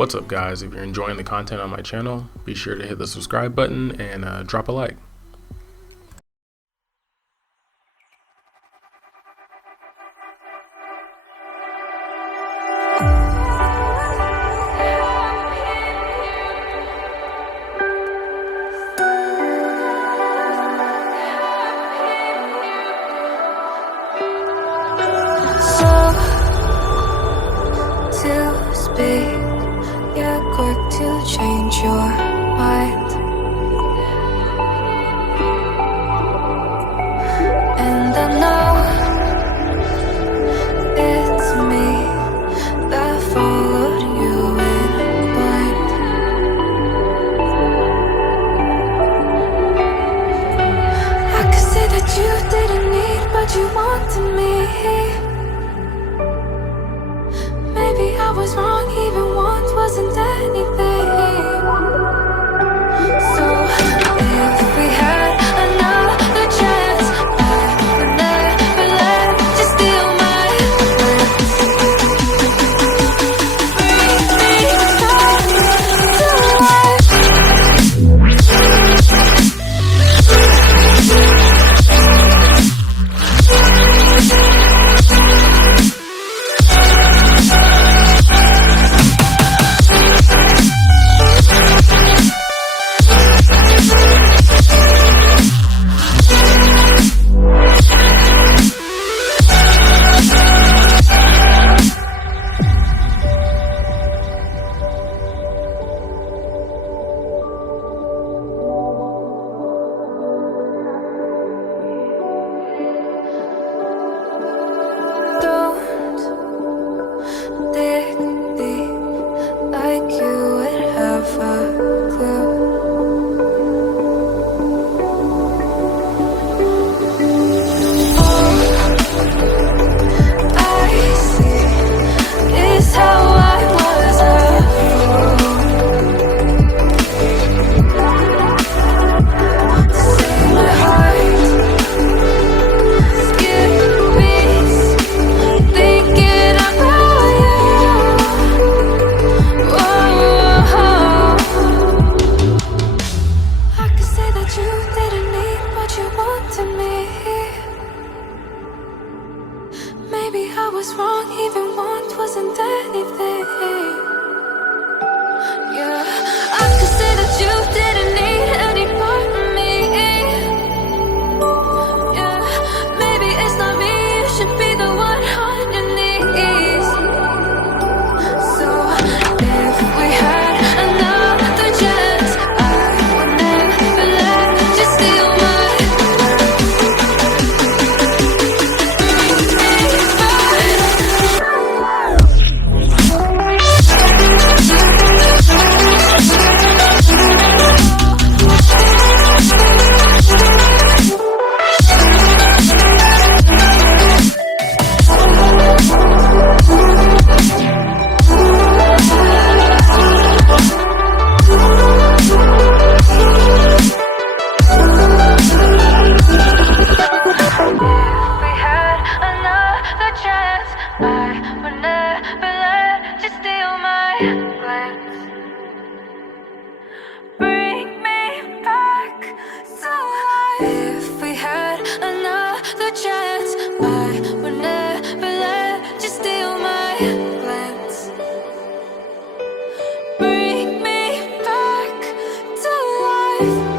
What's up, guys? If you're enjoying the content on my channel, be sure to hit the subscribe button and drop a like. To speak, you're quick to change your mind, and I know it's me that followed you in blind. I could say that you didn't need, but you wanted me. Maybe I was wrong, even once wasn't anything. So if we had another chance, I would never let you steal my plans. Bring me back to dig deep like you would have a clue. All I see is how I was a fool to save my heart. Skip beats, thinking about you. Whoa. I could say that you didn't need, but you wanted me. Maybe I was wrong, even once wasn't anything. Yeah, I could say that you didn't need any part of me. Yeah, maybe it's not me, you should be the one on your knees. So if we had another chance, I would never let you steal my if we had another chance, I would never let you steal my plans. Bring me back to life.